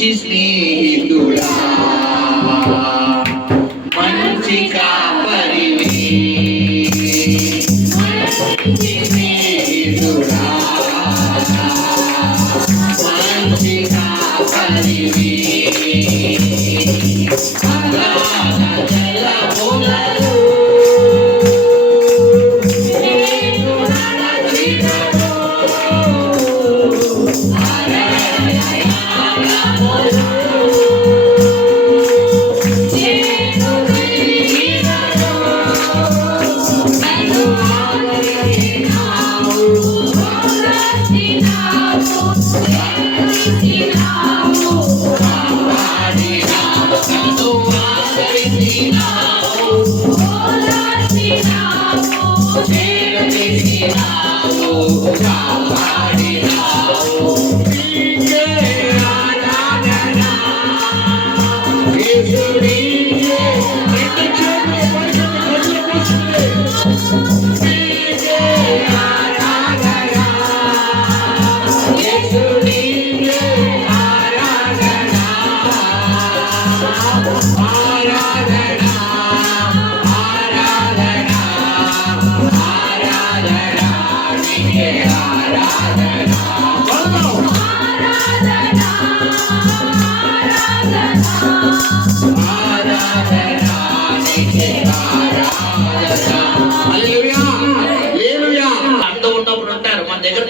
మంచి స్నేహితుడా మంచి కాపరివి మంచి స్నేహితుడా మంచి కాపరివి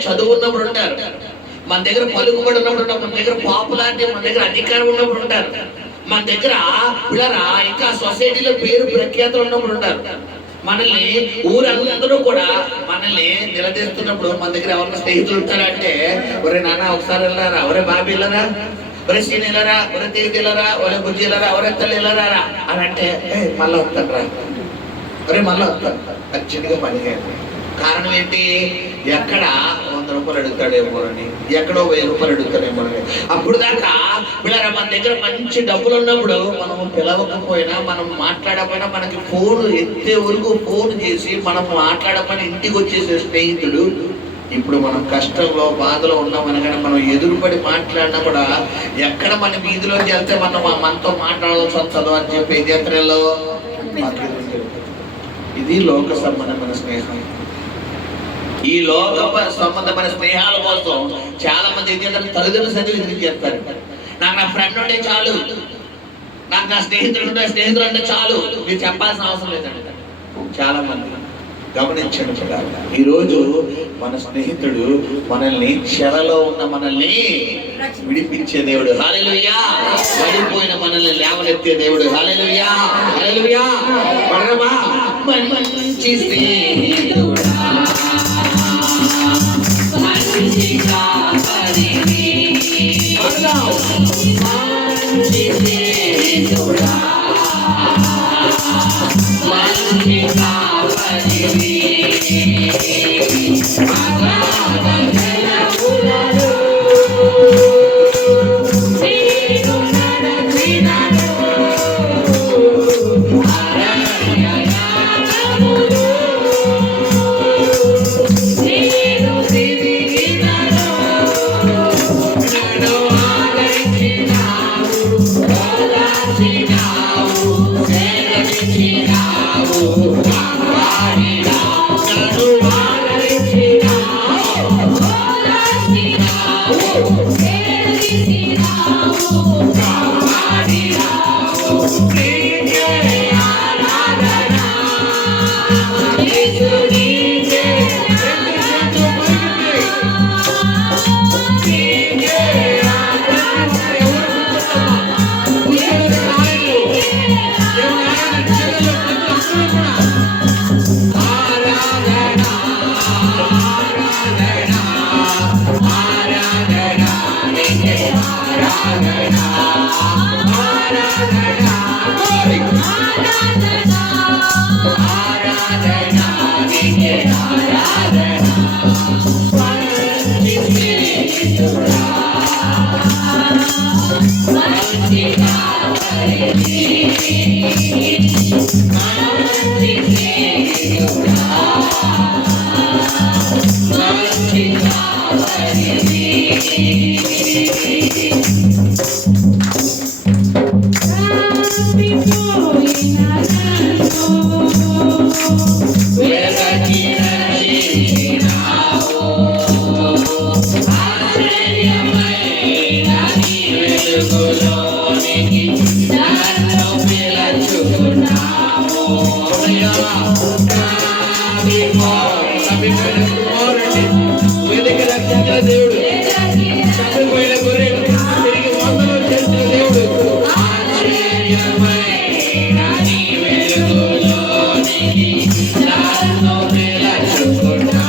చదువు ఉన్నప్పుడు ఉంటారు, మన దగ్గర పలుకుబడి ఉన్నప్పుడు ఉంటారు, మన దగ్గర పాపులారిటీ, మన దగ్గర అధికారం ఉన్నప్పుడు ఉంటారు, మన దగ్గర పిల్లరా ఇంకా సొసైటీలో పేరు ప్రఖ్యాతలు ఉన్నప్పుడు ఉంటారు. మనల్ని ఊరందరూ కూడా మనల్ని నిలదీస్తున్నప్పుడు మన దగ్గర ఎవరైనా స్నేహితులు ఉంటారంటే, ఒరే నాన్న ఒకసారి వెళ్ళారా, ఒరే బాబీ వెళ్ళరా, ఒరే సీన్ వెళ్ళరా, ఒరే తేజీ వెళ్ళరా, ఒరే బుజ్జి వెళ్ళరా, ఒరే తల్లి వెళ్ళరా అని అంటే మళ్ళీ వస్తాను రా, ఒరే మళ్ళీ వస్తాను ఖచ్చితంగా పని. కారణం ఏంటి? ఎక్కడ 100 రూపాయలు అడుగుతాడేమోనని, ఎక్కడో 1000 రూపాయలు అడుగుతాడేమోనని. అప్పుడు దాకా పిల్లరా మన దగ్గర మంచి డబ్బులు ఉన్నప్పుడు మనం పిలవకపోయినా, మనం మాట్లాడకపోయినా, మనకి ఫోన్ ఎత్తే వరకు ఫోన్ చేసి మనం మాట్లాడకపోయినా ఇంటికి వచ్చేసే స్నేహితుడు, ఇప్పుడు మనం కష్టంలో బాధలో ఉన్నామని కానీ మనం ఎదురుపడి మాట్లాడినా కూడా ఎక్కడ మన వీధిలోకి వెళ్తే మనతో మాట్లాడాల్సి వస్తుందో అని చెప్పి ఏం చేస్తారో. ఇది లోక సంబంధమైన స్నేహం. ఈ లోక సంబంధమైన స్నేహాల కోసం చాలా మంది ఏం చేస్తారు, తల్లిదండ్రుల సంగతి ఎదురు చేస్తారు. నాకు నా ఫ్రెండ్ ఉంటే చాలు, నాకు నా స్నేహితులు అంటే చాలు, మీరు చెప్పాల్సిన అవసరం లేదండి. చాలా మంది గమనించండి చూడాలి. ఈరోజు మన స్నేహితుడు మనల్ని చెరలో ఉన్న మనల్ని విడిపించే దేవుడు. హల్లెలూయా. పడిపోయిన మనల్ని లేవనెత్తే దేవుడు. హల్లెలూయా, హల్లెలూయా. పడరమా మంచి స్నేహితుడా మంచి కాపరివి మంచి స్నేహితుడా మంచి కాపరివి Thank you. దేవుడు, చనిపోయిన గొర్రెలు తిరిగి వందలో చేసిన దేవుడు. ఆశ్చర్యమైన నీ వెలుగులోనికి నన్ను నిలచుకున్నావు.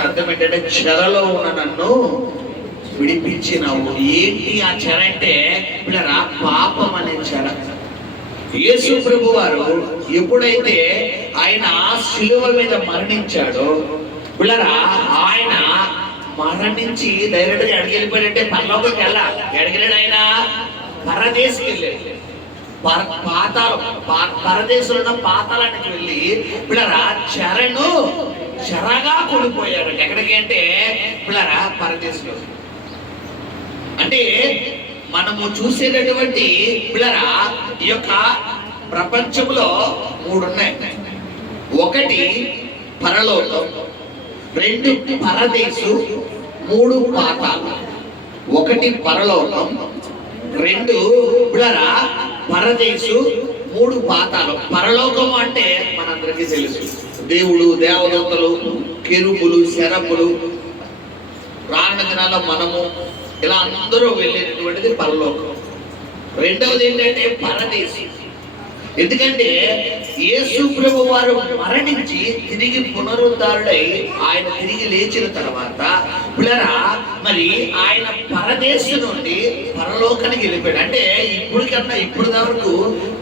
అర్థం ఏంటంటే చెరలో ఉన్న నన్ను విడిపించినావు. ఏంటి ఆ చెర అంటే పిల్లరా, పాపం అనే చెర. యేసు ప్రభు వారు ఎప్పుడైతే ఆయన శిలువ మీద మరణించాడో పిల్లరా, ఆయన మరణించి డైరెక్ట్ గా ఎడగెళ్ళిపోయాడంటే పరలోకంకి వెళ్ళా. ఎడగలేడు, ఆయన పరదేశకి వెళ్ళాడు. పరదేశంలో పాతాళానికి వెళ్ళి పిల్లరా చెరను చెరగా కూలిపోయాడు. ఎక్కడికి అంటే పిల్లరా పరదేశంలో. అంటే మనము చూసేటటువంటి పిల్లరా ఈ యొక్క ప్రపంచంలో 3 ఉన్నాయి. 1 పరలోకం, 2 పరదేశు, 3 పాతాళం. 1 పరలోకం, 2 పిల్లరా పరదేశు, 3 పాతాళం. పరలోకం అంటే మనందరికీ తెలుసు, దేవుడు, దేవదూతలు, కెరూబులు, శరములు, రానున్న దినాల్లో మనము ఇలా అందరూ వెళ్ళేటటువంటిది పరలోకం. 2వది ఏంటంటే పరదేశం. ఎందుకంటే యేసు ప్రభు వారు మరణించి తిరిగి పునరుద్ధారుడై ఆయన తిరిగి లేచిన తర్వాత పిల్లరా మరి ఆయన పరదేశం నుండి పరలోకానికి వెళ్ళిపోయాడు. అంటే ఇప్పుడు వరకు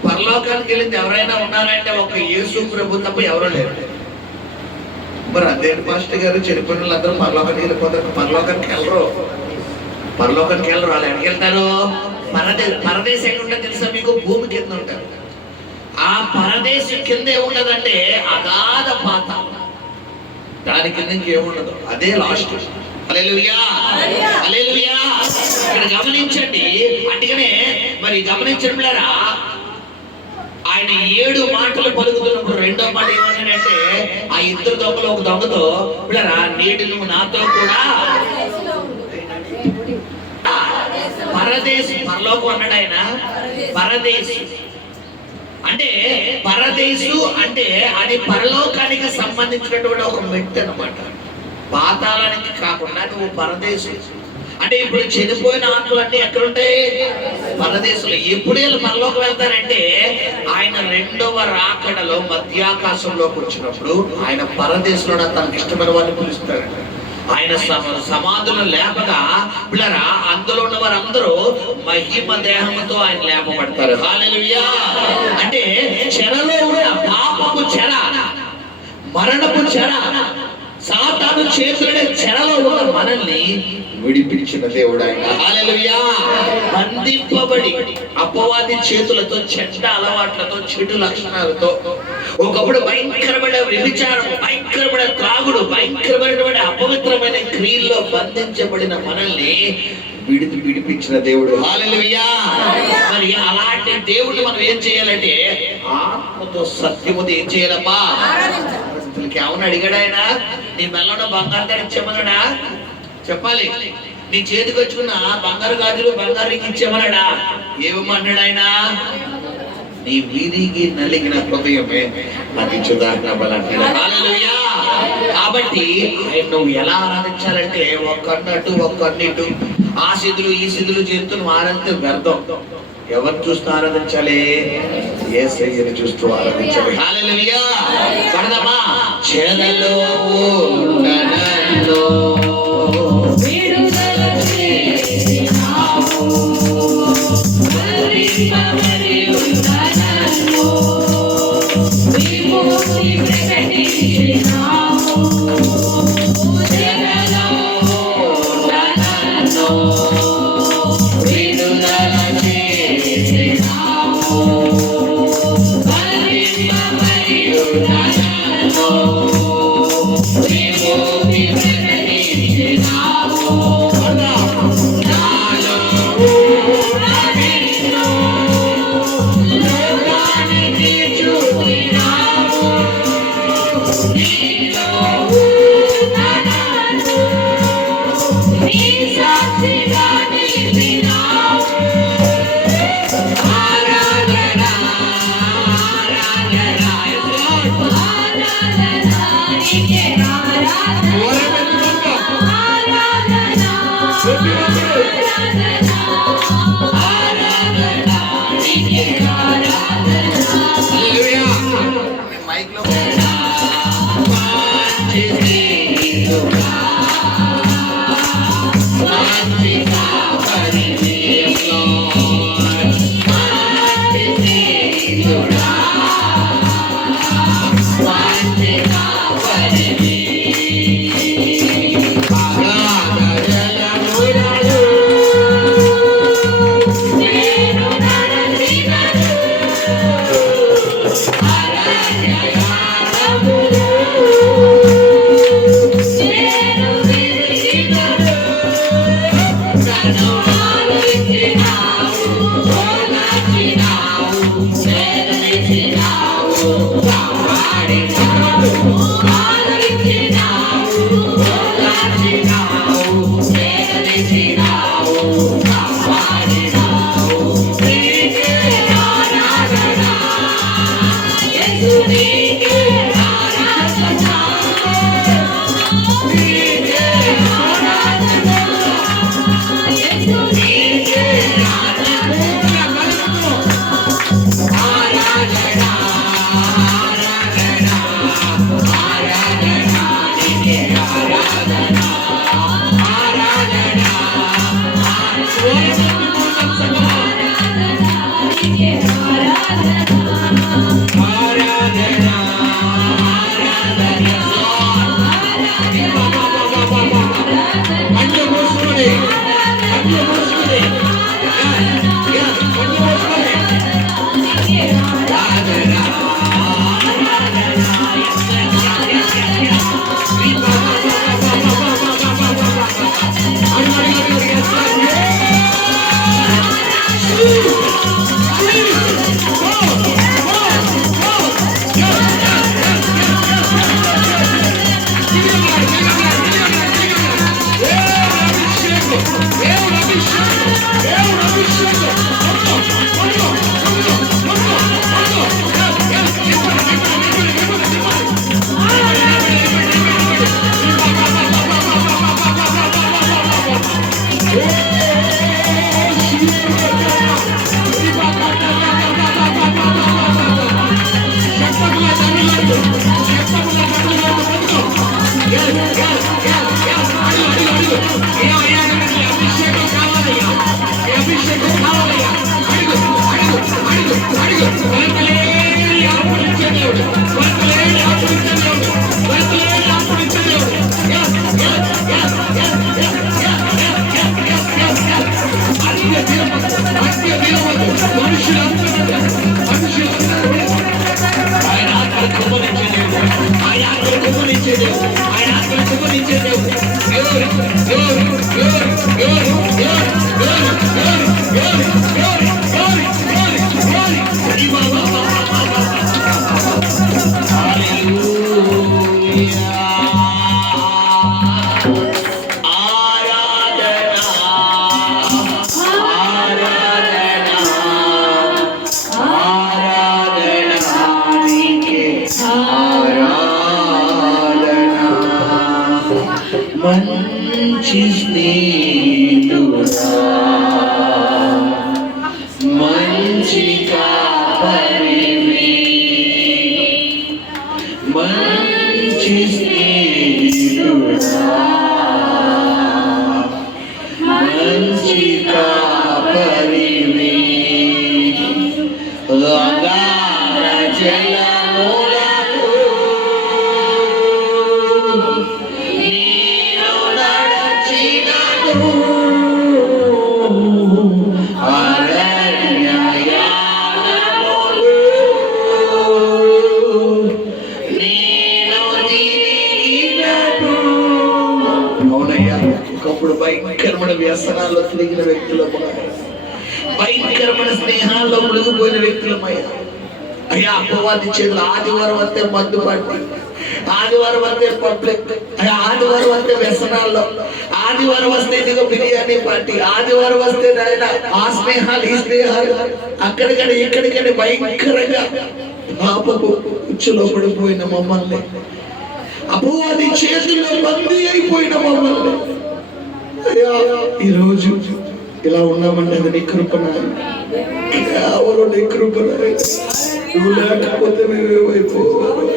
పరలోకానికి వెళ్ళింది ఎవరైనా ఉన్నారంటే ఒక యేసు ప్రభు తప్ప ఎవరూ లేరు. మరి అదే మాస్టర్ గారు చనిపోయిన వాళ్ళందరూ పరలోకానికి వెళ్ళిపోతారు. పరలోకానికి వెళ్ళరు. వాళ్ళు ఎక్కడికి వెళ్తారు? పరదేశం ఎక్కడ తెలుసా మీకు? భూమి కింద ఉంటారు. ఆ పరదేశం కింద ఏముండదంటే అగాధ పాతాళం. దాని కింద ఇంకేముండదు, అదే లాస్ట్. హల్లెలూయా, హల్లెలూయా. ఇక్కడ గమనించండి. అందుకనే మరి గమనించడం ఆయన 7 మాటలు పలుకుతున్నప్పుడు 2వ మాట ఏమన్నాడంటే ఆ 2 దొంగలు ఒక దొంగతో పిల్లరా నేడు నువ్వు నాతో కూడా పరదేశం. పరలోకం అన్నాడు ఆయన పరదేశం. అంటే పరదేశు అంటే అది పరలోకానికి సంబంధించినటువంటి ఒక మెట్టు అన్నమాట. పాతాళానికి కాకుండా నువ్వు పరదేశం. అంటే ఇప్పుడు చనిపోయిన ఆత్మలన్నీ ఎక్కడుంటాయి? పరదేశంలో. ఎప్పుడు వీళ్ళు పరలోకి వెళ్తారంటే ఆయన 2వ రాకడలో మధ్యాకాశంలోకి వచ్చినప్పుడు ఆయన పరదేశంలో తనకి ఇష్టమైన వాళ్ళని పిలుస్తాడు. ఆయన సమాధులు లేపగా పిల్లరా అందులో ఉన్న వారందరూ మహిమ దేహంతో ఆయన లేపబడతారు. హల్లెలూయా. అంటే చెరలో ఉన్న పాపపు చెర మరణపు చెర, సాతాను చేతులనే చెరలో ఉన్న మనల్ని విడిపించిన దేవుడు ఆయన. హల్లెలూయా. బంధింపబడి అపవాది చేతులతో, చెడ్డ అలవాట్లతో, చెడు లక్షణాలతో, ఒకప్పుడు భయంకరమైన వ్యభిచారం, భయంకరమైన త్రాగుడు, భయంకరమైనటువంటి అపవిత్రమైన క్రియల్లో బంధించబడిన మనల్ని విడిపించిన దేవుడు. హల్లెలూయా. మరి అలాంటి దేవుడు మనం ఏం చేయాలంటే ఆత్మతో సత్యముతో ఏం చేయాలమ్మా? ఏమన్నా అడిగాడు ఆయన? నీ మెల్లలో బంగారు తాడు ఇచ్చేమన్నాడా? చెప్పాలి. నీ చేతికి వచ్చుకున్న బంగారు గాజులు, బంగారు రింగ్ ఇచ్చేమన్నాడా? ఏమన్నాడు ఆయన? నీ విరిగి నలిగిన హృదయమే నాకు చుదాహరణ బలంటాడు. హల్లెలూయా. కాబట్టి నువ్వు ఎలా ఆరాధించాలంటే ఒక్కన్నట్టు ఒక్కన్నిటు ఆ సిద్ధులు ఈ సిద్ధులు చేస్తూ ఆరాధిస్తే వ్యర్థం. ఎవరు చూస్తూ ఆరాధించాలి? యేసయ్యని చూస్తూ ఆరాధించాలి. హల్లెలూయా. పడదామా? చెరలో ఉండనలో ఆత్మను కుమ్మరించే దేవుడు, ఆయన ఆత్మను కుమ్మరించే దేవుడు. Glory, glory, glory, glory, glory, glory, glory, glory, glory, glory, glory, glory. Hallelujah. మంచి స్నేహితుడా, మంచి కాపరివి, మంచి స్నేహితుడా, మంచి కాపరివి, అగాధ జలములకు నీలో నడచినను, అరణ్యయానములు నీలో తిరిగినను. అవునయ్యా, ఒకప్పుడు భయంకరమైన వ్యసనాల్లో తిరిగిన వ్యక్తులము, భయంకరమైన స్నేహాల్లో మునిగిపోయిన వ్యక్తులమయ్యా. అయ్యా, అపవాది చేతులు ఆదివారం వస్తే మందు పార్టీ, ఆదివారం వస్తే పబ్లిక్, ఆదివారం వస్తే వ్యసనాల్లో, ఆదివారం వస్తే ఇదిగో బిర్యానీ పార్టీ, ఆదివారం వస్తే ఆ స్నేహాలు ఈ స్నేహాలు, అక్కడికని ఇక్కడికని భయంకరంగా పాపపు ఉచ్చులో పడిపోయిన మమ్మల్ని, అపవాది చేతుల్లో బందీ అయిపోయిన మమ్మల్ని అయ్యా ఈరోజు ఇలా ఉన్నామంటే అది నీ కృపనాయి, కేవలం నీ కృపనాయి. నువ్వు లేకపోతే మేమేమైపోవాలి.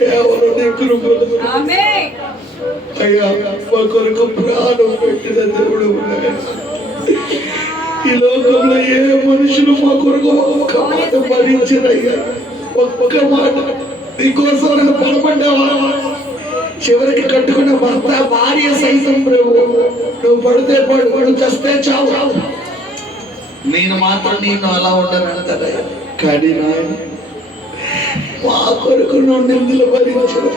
కేవలం నీ కృపనాయి అయ్యా. మా కొరకు ప్రాణం పెట్టిన దేవుడు ఉన్నాడు. ఈ లోకంలో ఏ మనుషులు మా కొరకు ఒక్క మాట భరించరయ్యా, ఒక్క మాట నీకోసం నేను పడబడ్డావా, చివరికి కట్టుకున్న భర్త భార్య సైతం నువ్వు పడితే పడు, నువ్వు చస్తే చావు, నేను మాత్రం నేను అలా ఉండనంటారయ్యా. కానీ నాయన మా కొరకు నువ్వు నిందులు భరించావు,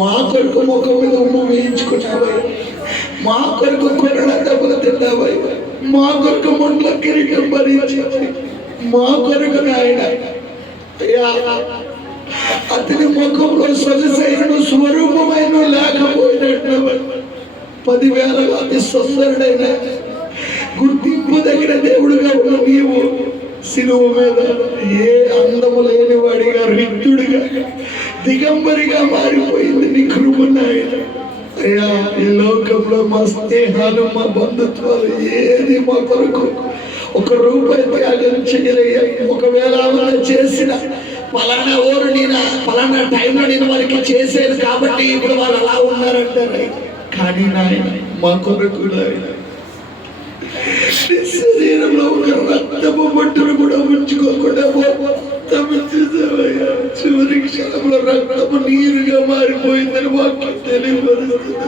మా కొరకు ముఖం మీద ఉమ్ము వేయించుకున్నావయ్యా, మా కొరకు కొరడ దెబ్బలు తిన్నావయ్యా, మా కొరకు ముండ్ల కిరీటం భరించావు, మా కొరకు నాయన అయ్యా. అతని ముఖంలో సొగసైన స్వరూపమైన లేకపోయినట్టు 10,000 అతి సుందరుడైన గుర్తింపు దగ్గర దేవుడుగా ఉన్న నీవు శిలువ మీద ఏ అందము లేని వాడిగా, రిక్తుడిగా, దిగంబరిగా మారిపోయింది నీ కృపనాయన అయ్యా. ఈ లోకంలో మా స్నేహాలు, మా బంధుత్వాలు ఏది మా కొరకు ₹1 త్యాగం చేయలయ్యా. ఒకవేళ చేసిన పలానా ఊరు నేను పలానా టైంలో నేను వారికి చేసేది కాబట్టి ఇప్పుడు వాళ్ళు అలా ఉన్నారంటారు. కానీ నాయన మా కొరకు శరీరంలో ఒక రక్తపు బట్టను కూడా ఉంచుకోకుండా చివరి క్షణంలో రక్తపు నీరుగా మారిపోయిందని వాక్యం తెలియపరుస్తుంది.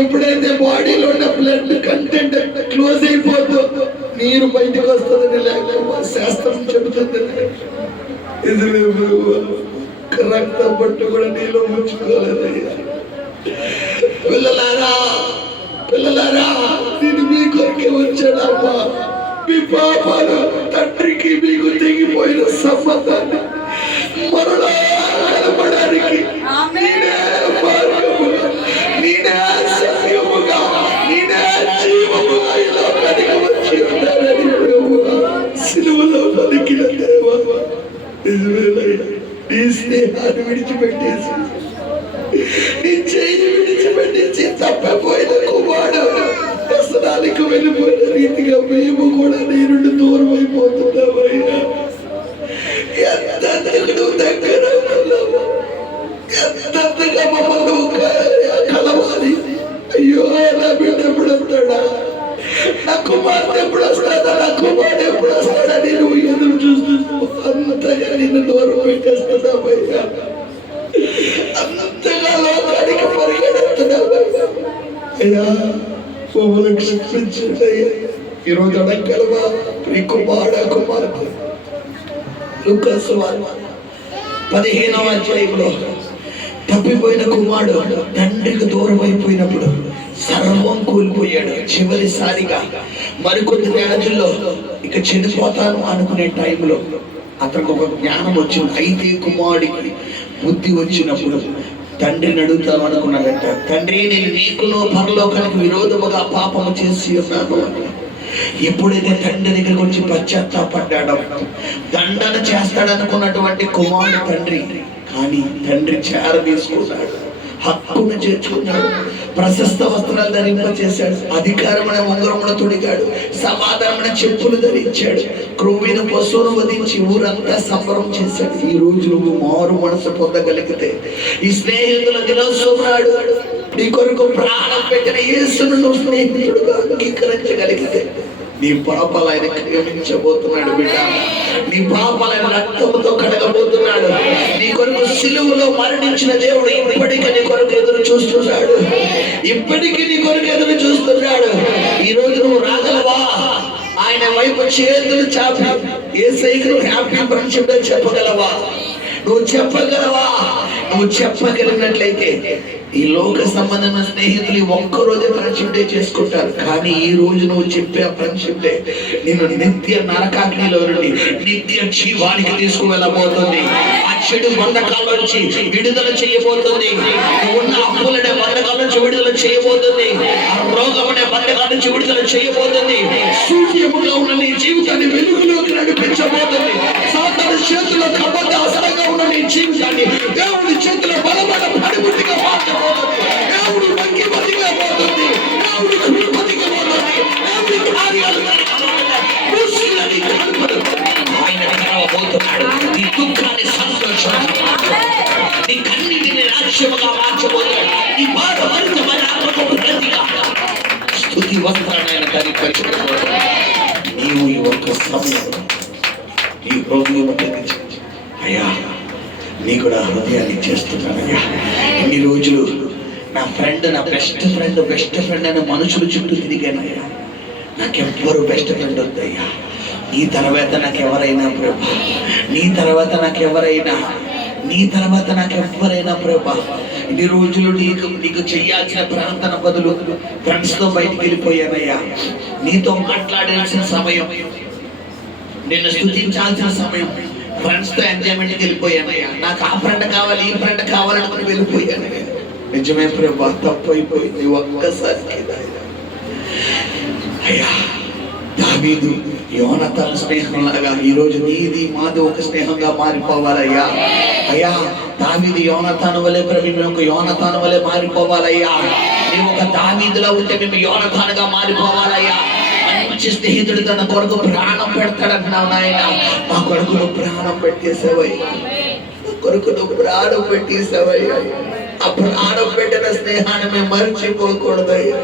ఎప్పుడైతే బాడీలో ఉన్న బ్లడ్ కంటెంట్ క్లోజ్ అయిపోతుందో నీరు బయటకు వస్తుందని లేకపోతే శాస్త్రం చెబుతుందని ఇది రక్త పట్టు కూడా నీలో ఉంచుకోలేదయ్యా. పిల్లలారా పిల్లలారా, నేను మీ కొరకే వచ్చానమ్మా. మీ పాపాలు తండ్రికి మీకు తెగిపోయిన సంబంధాన్ని మరలా కలపడానికి నేనే మార్గముగా, నేనే సత్యముగా, నేనే జీవముగా ఈ లోకానికి వచ్చి ఉన్నానని ప్రభువా సిలువలో పలికిన దేవా, నిజమేనయ్యా. నీ స్నేహాన్ని విడిచిపెట్టేసి, నీ చేయి విడిచిపెట్టేసి తప్పిపోయిన కుమారుడు వ్యసనానికి వెళ్ళిపోయిన రీతిగా మేము కూడా నీ నుండి దూరం అయిపోతున్నామయ్యా. ఎంతగా దగ్గర ఎంతగా మమ్మల్ని కలవాలి. అయ్యో, నా బిడ్డ ఎప్పుడు వస్తాడా, నా కుమార్తె ఎప్పుడు వస్తాడా, నా కుమారుడు ఎప్పుడు వస్తాడా నేను ఎదురు చూస్తున్నావు. అంతగా నిన్ను దూరం పెట్టేస్తున్నామయ్యా, అంతగా లోకానికి పరిగెడుతున్నామయ్యా. మమ్మల్ని క్షమించండి. ఈరోజు అడగలవా? ప్రియ కుమారుడా కుమార్తె లూకా సువార్త 15వ అధ్యాయంలో తప్పిపోయిన కుమారుడు తండ్రికి దూరం అయిపోయినప్పుడు సర్వం కోల్పోయాడు. చివరిసారిగా మరికొద్ది రోజుల్లో ఇక చనిపోతాను అనుకునే టైంలో అతనికి ఒక జ్ఞానం వచ్చింది. అయితే కుమారుడికి బుద్ధి వచ్చినప్పుడు తండ్రిని అడుగుతాం అనుకున్నాడంట. తండ్రి, నేను నీకులో పరలోకానికి విరోధముగా పాపము చేసి ఉన్నాను అని. ఎప్పుడైతే తండ్రి దగ్గరికి వచ్చి పశ్చాత్తాపడ్డాడో దండన చేస్తాడనుకున్నటువంటి కుమారుడు తండ్రి, కానీ తండ్రి చేరదీసుకున్నాడు, హక్కును చేర్చుకున్నాడు, ప్రశస్త వస్త్రాలు ధరింపచేశాడు, అధికారమైన ఉంగరమును తొడిగాడు, సమాధానమైన చెప్పులు ధరించాడు, క్రొవ్విన పశువును వధించి ఊరంతా సంబరం చేశాడు. ఈ రోజు నువ్వు మారు మనసు పొందగలిగితే, ఈ స్నేహితుల దినోత్సవం నాడు నీ కొరకు ప్రాణం పెట్టిన యేసును నువ్వు స్నేహితుడుగా అంగీకరించగలిగితే నీ పాపాలు ఆయన క్షమించబోతున్నాడు బిడ్డ. నీ పాపాలు ఆయన రక్తముతో కడగబోతున్నాడు. నీ కొరకు సిలువలో మరణించిన దేవుడు ఇప్పటికీ నీ కొరకు ఎదురు చూస్తున్నాడు. ఇప్పటికీ నీ కొరకు ఎదురు చూస్తున్నాడు. ఈ రోజు నువ్వు రాగలవా? ఆయన వైపు చేతులు చాపి యేసయ్యకు నువ్వు హ్యాపీ ఫ్రెండ్షిప్ డే చెప్పగలవా? నువ్వు చెప్పగలవా? నువ్వు చెప్పగలిగినట్లయితే ఈ లోక సంబంధమైన స్నేహితులు ఒక్కరోజే ఫ్రెండ్షిప్ డే చేసుకుంటారు, కానీ ఈ రోజు నువ్వు చెప్పే ఫ్రెండ్షిప్ డే నేను నిత్య నరకాగ్నిలో నుండి నిత్య జీవానికి తీసుకువెళ్ళబోతుంది. ఆ చెడు బంధకాల నుంచి విడుదల చేయబోతుంది. ఉన్న అప్పులనే బంధకాల నుంచి విడుదల చేయబోతుంది. ఆ రోగం అనే బంధకాల నుంచి విడుదల చేయబోతుంది. సూర్యముగా ఉన్న నీ జీవితాన్ని వెలుగులోకి నడిపించబోతుంది. సాతాను చేతిలో కబద్ద అసలంగా ఉన్న నీ జీవితాన్ని దేవుడి చేతిలో బలమైన పడిబుట్టిగా మార్చబోతుంది. దేవుడు మంగిమతిగా పోతుంది. దేవుడు కృపతిగా పోతుంది. దేవుడి కార్యాలు మూసిలని కలుపుడు ఆయన తెరవబోతున్నాడు. నీ దుఃఖాన్ని సంతోషంగా, నీ కన్నీటిని రాజ్యముగా మార్చబోతున్నాడు. నీ బాధభరితమైన ఆత్మకు ప్రతిగా స్తుతి వస్త్రాన్ని ఆయన ధరింపచేయబోతున్నాడు. నీవు ఈ ఒక్క సమయం ఈ హృదయం తెరిచి, అయ్యా నీ కూడా హృదయాన్ని చేస్తున్నానయ్యా. ఇన్ని రోజులు నా ఫ్రెండ్, నా బెస్ట్ ఫ్రెండ్ అనే మనుషులు చుట్టూ తిరిగానయ్యా. నాకెవ్వరు బెస్ట్ ఫ్రెండ్ వద్దయ్యా. నీ తర్వాత నాకెవరైనా ప్రభా, నీ తర్వాత నాకెవ్వరైనా ప్రభా. ఇన్ని రోజులు నీకు చెయ్యాల్సిన ప్రార్థన బదులు ఫ్రెండ్స్తో బయటికి వెళ్ళిపోయానయ్యా. నీతో మాట్లాడాల్సిన సమయం, నిన్ను స్తుతించాల్సిన సమయం ఫ్రెండ్స్తో ఎంజాయ్మెంట్కి వెళ్ళిపోయానయ్యా. నాకు ఆ ఫ్రెండ్ కావాలి, ఈ ఫ్రెండ్ కావాలనుకుని వెళ్ళిపోయానయ్యా. నిజమే ప్రభా, తప్పైపోయింది. ఒక్కసారికి అయ్యా దావీదు యోనతాను స్నేహంలాగా ఈరోజు నీది మాది ఒక స్నేహంగా మారిపోవాలయ్యా. అయ్యా దావీదు యోనతాను వలె మేము ఒక యోనతాను వలె మారిపోవాలయ్యా. నీవు ఒక దావీదులా ఉంటే మేము యోనతానుగా మారిపోవాలయ్యా. మంచి స్నేహితుడు తన కొరకు ప్రాణం పెడతాడన్నావు నాయన. మా కొరకు నువ్వు ప్రాణం పెట్టేసావయ్యా. మా కొరకు నువ్వు ప్రాణం పెట్టేసావయ్యా. ఆ ప్రాణం పెట్టిన స్నేహాన్ని మేము మర్చిపోకూడదయ్యా.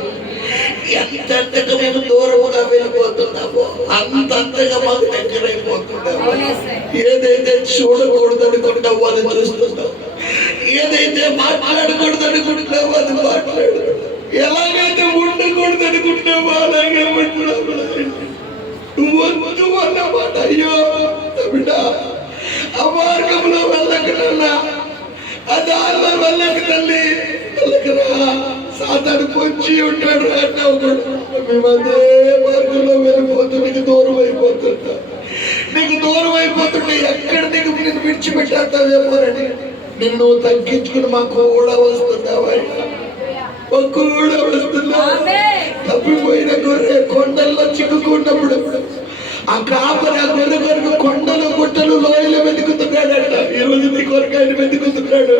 ఎంతగా మేము దూరముగా వెళ్ళిపోతున్నామో అంతగా మాకు దగ్గరైపోతున్నాము. ఏదైతే చూడకూడదు అనుకుంటామో అది చూస్తున్నాం. ఏదైతే మాట్లాడకూడదు అనుకుంటున్నామో అది మాట్లాడుతున్నాం. ఎలాగైతే ఉండకూడదు అనుకుంటున్నామో అలాగే ఉంటున్నాము. వద్దు అన్నమాట. అయ్యో బిడ్డ, ఆ మార్గంలో వెళ్ళకనన్నా, ఆ దారిలో వెళ్ళక తల్లి, వెళ్ళకరా. సాతాను పొంచి ఉంటాడు అన్నావు కూడా. మేము అదే మార్గంలో వెళ్ళిపోతూ నీకు దూరం అయిపోతుంటే ఎక్కడ నీకు నిన్ను విడిచిపెట్టేస్తావేమోనని నిన్ను తగ్గించుకుని మాకు కూడా వస్తున్నావా? కూడా వస్తున్నా. తప్పిపోయిన గొర్రె కొండల్లో చిక్కుకున్నప్పుడు ఆ కాపరి ఆ గొర్రె కొరకు కొండలు గుట్టలు లోయలు వెతుకుతున్నాడట. ఈరోజు నీ కొరకు ఆయన వెతుకుతున్నాడు.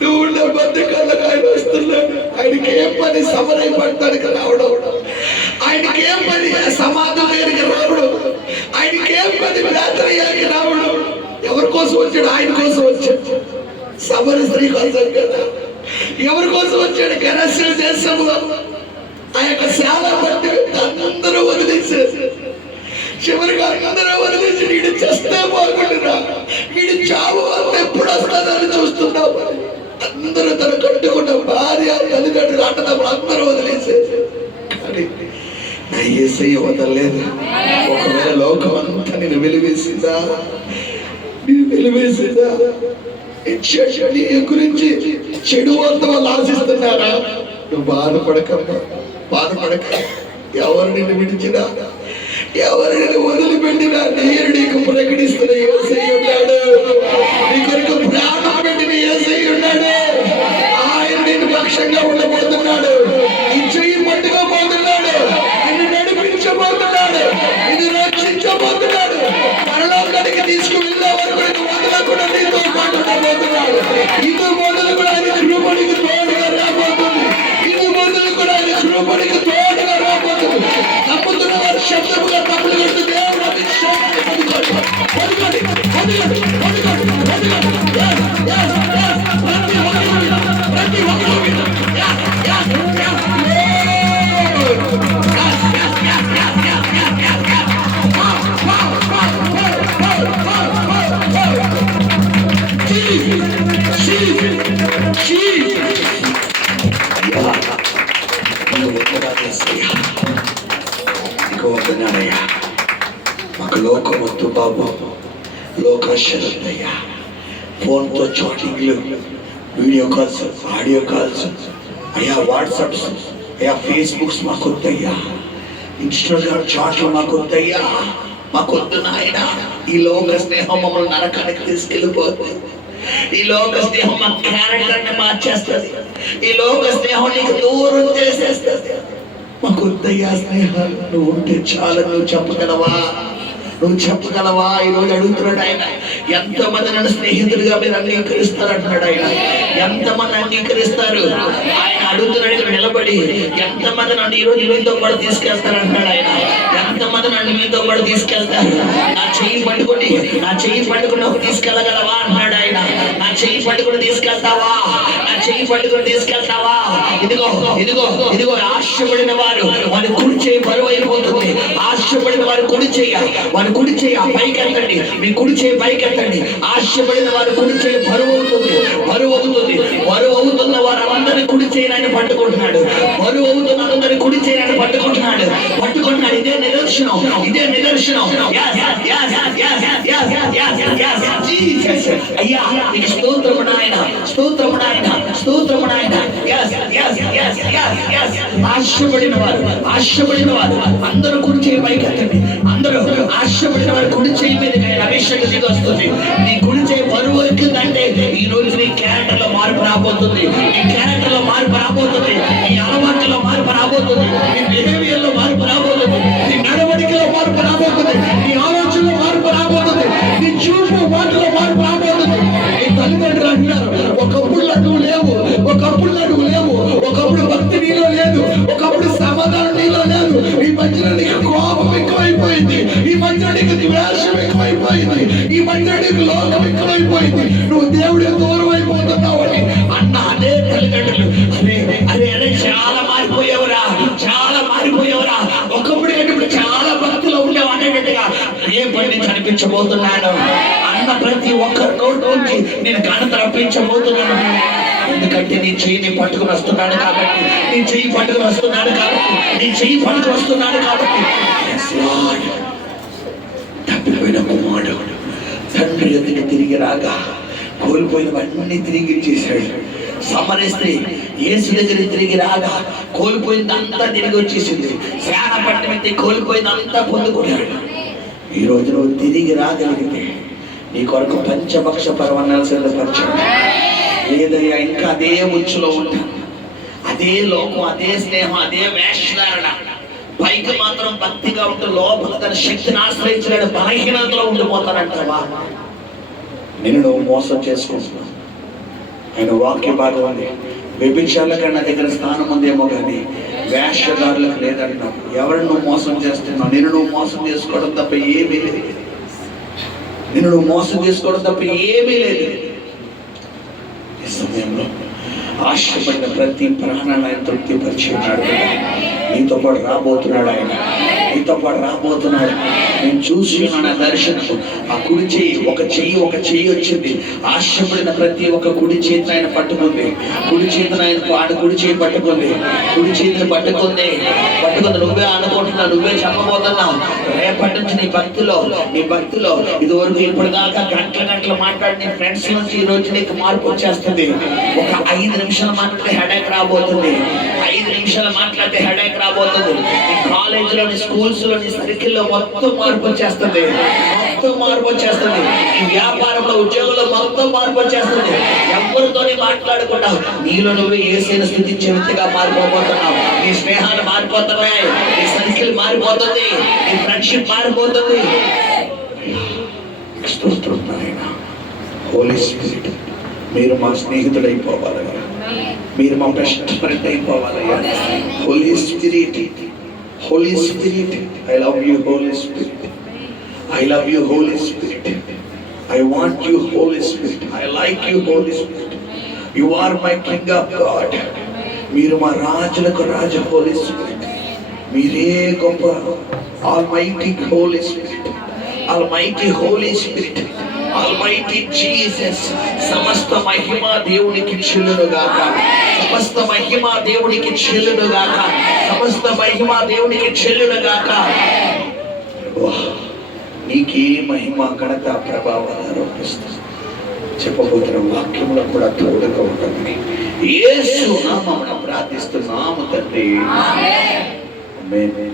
నువ్వు ఉన్న బద్దకాలకు ఆయన వస్తున్నాడు. ఆయనకి ఏం పని సమరై పడతానికి రావడం, ఆయనకి ఏం పని సమాధం దగ్గరికి రావడం, ఆయనకి ఏం పని రాత్రయ్యాకి రావడం. ఎవరి కోసం వచ్చాడు? ఆయన కోసం వచ్చాడు. సమర స్త్రీ కోసం కదా. ఎవరి కోసం వచ్చాడు? గణేశ దేశంలో ఆ యొక్క శాల బట్టి అందరూ వదిలేశారు. చివరిగా అందరూ వదిలేసి వీడు చేస్తే బాగుండురా, వీడు చావు అంత ఎప్పుడు వస్తానని చూస్తున్నావు. అందరూ తన కట్టుకున్న భార్య, తల్లిదండ్రులు, అన్నదమ్ములు అందరూ వదిలేసేది. కానీ నా యేసయ్య వదలలేదు. ఒక వెలివేసిందా? నేను వెలివేసిందా? నీ గురించి చెడు వార్తలు ఆశిస్తున్నారా? నువ్వు బాధపడకమ్మా, బాధపడక. ఎవరు నిన్ను విడిచినా, ఎవరు నిన్ను వదిలిపెట్టినా నేను నీకు ప్రకటిస్తున్న యేసయ్య ఉన్నాడు. నీ కొరకు ప్రాణం పెట్టిన యేసయ్య ఉన్నాడు. ఆయన నిన్ను పక్షంగా ఉండబోతున్నాడు. నీ చెయ్యి పట్టుకోబోతున్నాడు. నిన్ను నడిపించబోతున్నాడు. నిన్ను రక్షించబోతున్నాడు. పరలోకానికి తీసుకువెళ్ళే వరకు వదలకుండా నీతో మాట్లాడబోతున్నాడు. ఇది మొదలు కూడా ఆయన కృపణికి తోడుగా రాబోతుంది. ఇది మొదలు కూడా ఆయన కృపణికి తోడుగా రాబోతుంది. నమ్ముతున్న వారు శబ్దముగా తప్పులు కొడుతూ దేవుడు అభిషేకాన్ని పొందుకోండి. పొందుకోండి, పొందుకోండి, పొందుకోండి, పొందుకోండి. ప్రతి ఒక్కరు వద్దన్నాడయ్యా. మాకు లోకం వద్దు బాబు, లోకాశలయ్యా. ఫోన్తో చాటింగ్లు, వీడియో కాల్స్, ఆడియో కాల్స్, అయ్యా వాట్సాప్స్, అయ్యా ఫేస్బుక్స్ మాకు వద్దయ్యా. ఇన్స్టాగ్రామ్ చాట్లు మాకు వద్దయ్యా. మాకు వద్దు నాయన. ఈ లోక స్నేహం మమ్మల్ని నరకానికి తీసుకెళ్ళిపోతుంది. ఈ లోక స్నేహం మా క్యారెక్టర్ని మార్చేస్తుంది. ఈ లోక స్నేహం నీకు దూరం చేసేస్తుంది. మాకు వద్దయ్యా స్నేహాలు. నువ్వు ఉంటే చాలా. నువ్వు చెప్పగలవా? నువ్వు చెప్పగలవా? ఈరోజు అడుగుతున్నాడు ఆయన. ఎంతమంది నన్ను స్నేహితులుగా మీరు అంగీకరిస్తారు అంటున్నాడు ఆయన. ఎంతమంది అంగీకరిస్తారు? ఆయన అడుగుతున్నాడు నిలబడి. ఎంతమంది నన్ను ఈరోజు మీతో కూడా తీసుకెళ్తారు అంటున్నాడు ఆయన. ఎంతమంది నన్ను మీతో కూడా తీసుకెళ్తారు? నా చెయ్యి పట్టుకుని, నా చెయ్యి పట్టుకుని నువ్వు తీసుకెళ్ళగలవా అంటున్నాడు ఆయన. నా చెయ్యి పట్టుకుని తీసుకెళ్తావా? నా చెయ్యి పట్టుకుని తీసుకెళ్తావా? ఇదిగో ఇదిగో ఇదిగో ఆశపడిన వారు వారి కుడి చేయి బరువు అయిపోతుంది. ఆశపడిన వారు కుడి చేయ, వారి కుడి చేయ పైకెత్తండి. మీ కుడి చేయి పైకెత్తండి. ఆశపడిన వారు కుడి చేయి బరువు అవుతుంది, బరువు అవుతుంది. బరువు అవుతున్న వారందరినీ కుడి చేయని ఆయన పట్టుకుంటున్నాడు. బరువు అవుతున్న అందరినీ కుడి చేయని ఆయన పట్టుకుంటున్నాడు. పట్టుకుంటున్నాడు. ఇదే నిదర్శనం, ఇదే నిదర్శనం. అయ్యా నీకు స్తోత్రము నాయన, స్తోత్రము నాయన, స్తోత్రము నాయన. ఆశపడిన వారు, ఆశపడిన వారు అందరూ కుడి చేయి పైకెత్తండి. అందరూ ఆశపడిన వారు కుడి చేయి మీద అభిషేకం దిగి వస్తుంది. నీ కుడి చేయి బరువు ఎక్కుందంటే ఈ రోజు నీ క్యారెక్టర్ లో మార్పు రాబోతుంది. నీ క్యారెక్టర్ లో మార్పు రాబోతుంది. నీ అలవాట్లలో మార్పు రాబోతుంది. నీ బిహేవియర్ లో మార్పు రాబోతుంది. నీ నడవడికలో మార్పు రాబోతుంది. నీ ఆలోచనలో మార్పు రాబోతుంది. నీ చూపు మాటలో మార్పు రాబోతుంది. నీ తల్లిదండ్రులు అంటున్నారు, ఒకప్పుడు నువ్వు లేవు, ఒకప్పుడు నువ్వు లేవు, ఒకప్పుడు భక్తి నీలో లేదు, ఒకప్పుడు సమాధానం నీలో లేదు. ఈ మధ్యలో నీకు కోపం ఎక్కువైపోయింది. ఈ మధ్యలో నీకు ద్వేషం ఎక్కువైపోయింది. ఈ మధ్యలో నీకు లోకం ఎక్కువైపోయింది. నువ్వు దేవుడికి దూరం అయిపోతున్నావు అని అన్న అదే తల్లిదండ్రులు అరే అరే అరే చాలా మారిపోయావురా, చాలా మారిపోయావురా. ఒకప్పుడు ఇప్పుడు చాలా భక్తులు ఉండేవు అనేటట్టుగా ఏ పని కనిపించబోతున్నాను అన్న ప్రతి ఒక్కరి నోటి నేను ఘనత రప్పించబోతున్నాను. ఎందుకంటే నీ చెయ్యిని పట్టుకుని వస్తున్నాడు కాబట్టి, నీ చెయ్యి పట్టుకుని వస్తున్నాడు కాబట్టి, నీ చెయ్యి పట్టుకుని వస్తున్నాడు కాబట్టి. తప్పిపోయిన కుమారుడు తండ్రి ఎదుటి తిరిగి రాగా కోల్పోయినవన్నీ తిరిగి ఇచ్చేశాడు. సమరయ స్త్రీ యేసు దగ్గర తిరిగి రాగా కోల్పోయిందంతా తిరిగి వచ్చేసింది. శ్రావణ వ్యక్తి కోల్పోయిందంతా పొందుకున్నాడు. ఈ రోజు నువ్వు తిరిగి రాగలిగితే నీ కొరకు పంచభక్ష పరమాన్నాలు సిద్ధపరచాడు. లేదయ్యా ఇంకా అదే ఉచ్చులో ఉంటాను, అదే లోకం, అదే స్నేహం, అదే వేషధారణ. పైకి మాత్రం భక్తిగా ఉంటూ లోపల తన శక్తిని ఆశ్రయించలేడు, బలహీనతలో ఉండిపోతానంటావా? నేను నువ్వు మోసం చేసుకుంటున్నావు. ఆయన వాక్య భాగం ఉంది, వ్యభిచారులకు నా దగ్గర స్థానం ఉందేమో కానీ వేషధారులకు లేదంటావు. ఎవరిని నువ్వు మోసం చేస్తున్నావు? నేను నువ్వు మోసం చేసుకోవడం తప్ప ఏమీ లేదు. నేను నువ్వు మోసం చేసుకోవడం తప్ప ఏమీ లేదు. ఈ సమయంలో ఆశపడిన ప్రతి ప్రాణాన్ని ఆయన తృప్తిపరిచి ఉన్నాడు. నీతో పాటు రాబోతున్నాడు ఆయన. నీతో పాటు రాబోతున్నాడు. నేను చూసి నా దర్శనం. ఆ కుడి చెయ్యి ఒక చెయ్యి వచ్చింది. ఆశపడిన ప్రతి ఒక్క కుడి చేతిని ఆయన పట్టుకుంది. కుడి చేతిని ఆయన కుడి చేయి పట్టుకుంది. కుడి చేతిని పట్టుకుంది. నువ్వే అనుకుంటున్నావు, నువ్వే చెప్పబోతున్నావు. రేపటి నుంచి నీ భక్తిలో ఇదివరకు ఇప్పటిదాకా గంటలు మాట్లాడి నీ ఫ్రెండ్స్ నుంచి ఈ రోజు నీకు మార్పు వచ్చేస్తుంది. ఒక 5 నిమిషాలు మాట్లాడితే హెడేక్ రాబోతుంది. 5 నిమిషాలు మాట్లాడితే హెడేక్ రాబోతుంది. నీ కాలేజీలో, నీ స్కూల్స్ లో, నీ సర్కిల్లో మొత్తం మార్పు వచ్చేస్తుంది. ఈ వ్యాపారంలో, ఉద్యోగంలో మొత్తం మార్పు వచ్చేస్తుంది. ఎవరితోని మాట్లాడకుండా నీలో నువ్వే యేసుని స్తుతించే వ్యక్తిగా మారిపోతున్నావు. నీ స్నేహాలు మారిపోతున్నాయి, నీ సర్కిల్ మారిపోతుంది, నీ ఫ్రెండ్షిప్ మారిపోతుంది. స్తోత్రం నాయన. హోలీ స్పిరిట్, మీరు మా స్నేహితుడైపోవాలయ్యా, మీరు మా బెస్ట్ ఫ్రెండ్ అయిపోవాలయ్యా. Holy spirit, I love you, Holy Spirit. I love you, Holy Spirit. I want you, Holy Spirit. I like you, Holy Spirit. You are my King of God. మీరు మా రాజులకు రాజు, Holy Spirit. మీరే గొప్ప. Almighty Holy Spirit, Almighty Holy Spirit, Almighty Jesus. సమస్త మహిమ దేవునికి చెల్లును గాక. సమస్త మహిమ దేవునికి చెల్లును గాక. సమస్త మహిమ దేవునికి చెల్లును గాక. నీకే మహిమ, ఘనత, ప్రభావాలు ఆరోపిస్తుంది. చెప్పబోతున్న వాక్యంలో కూడా తోడుగా ఉంటుంది. యేసు నామమున ప్రార్థిస్తున్నాము తండ్రి. ఆమేన్.